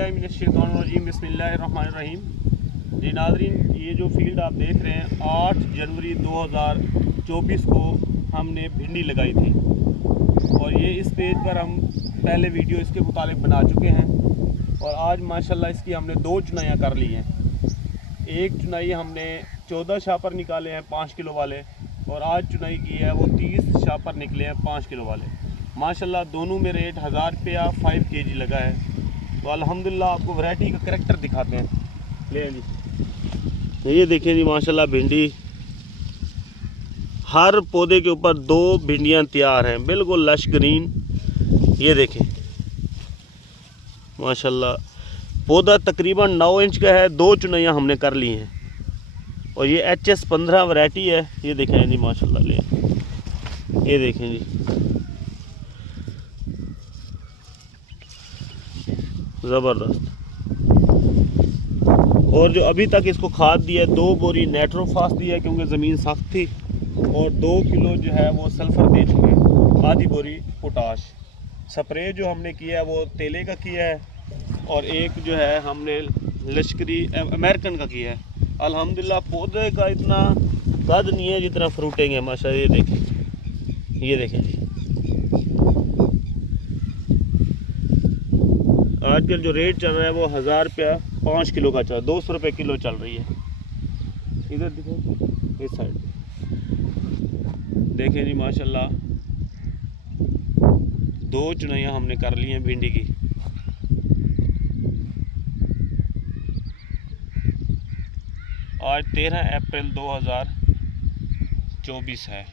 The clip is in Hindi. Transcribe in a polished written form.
औज़ुबिल्लाहिमिनश्शैतानिर्रजीम बिस्मिल्लाहिर्रहमानिर्रहीम। जी नाज़रीन, ये जो फील्ड आप देख रहे हैं 8 जनवरी 2024 को हमने भिंडी लगाई थी और ये इस पेज पर हम पहले वीडियो इसके मुतालिक बना चुके हैं और आज माशाल्लाह इसकी हमने 2 चुनाइयाँ कर ली हैं। एक चुनाई हमने 14 शापर निकाले हैं 5 किलो वाले और आज चुनाई की है वो 30 शापर निकले हैं 5 किलो वाले। माशाल्लाह दोनों में रेट 1000 रुपया 5 kg लगा है। तो अल्हम्दुलिल्लाह आपको वैरायटी का करैक्टर दिखाते हैं। ले जी, ये देखें जी माशाल्लाह भिंडी, हर पौधे के ऊपर 2 भिंडियाँ तैयार हैं, बिल्कुल लश ग्रीन। ये देखें माशाल्लाह पौधा तकरीबन 9 इंच का है। 2 चुनाइयाँ हमने कर ली हैं और ये HS 15 वैरायटी है। ये देखें जी माशाल्लाह, ले ये देखें जी, ज़बरदस्त। और जो अभी तक इसको खाद दिया है 2 बोरी नाइट्रोफास दिया है क्योंकि ज़मीन सख्त थी और 2 किलो जो है वो सल्फ़र दे चुके हैं, आधी बोरी पोटाश। स्प्रे जो हमने किया है वो तेले का किया है और एक जो है हमने लश्करी अमेरिकन का किया है। अल्हम्दुलिल्लाह पौधे का इतना कद नहीं है जितना फ्रूटिंग है माशाल्लाह। ये देखें, ये देखें जी, आजकल जो रेट चल रहा है वो 1000 रुपया 5 किलो का चल रहा है, 200 रुपये किलो चल रही है। इधर देखें, इस साइड देखें जी माशाल्लाह 2 चुनाइयाँ हमने कर ली हैं भिंडी की। आज 13 अप्रैल 2024 है।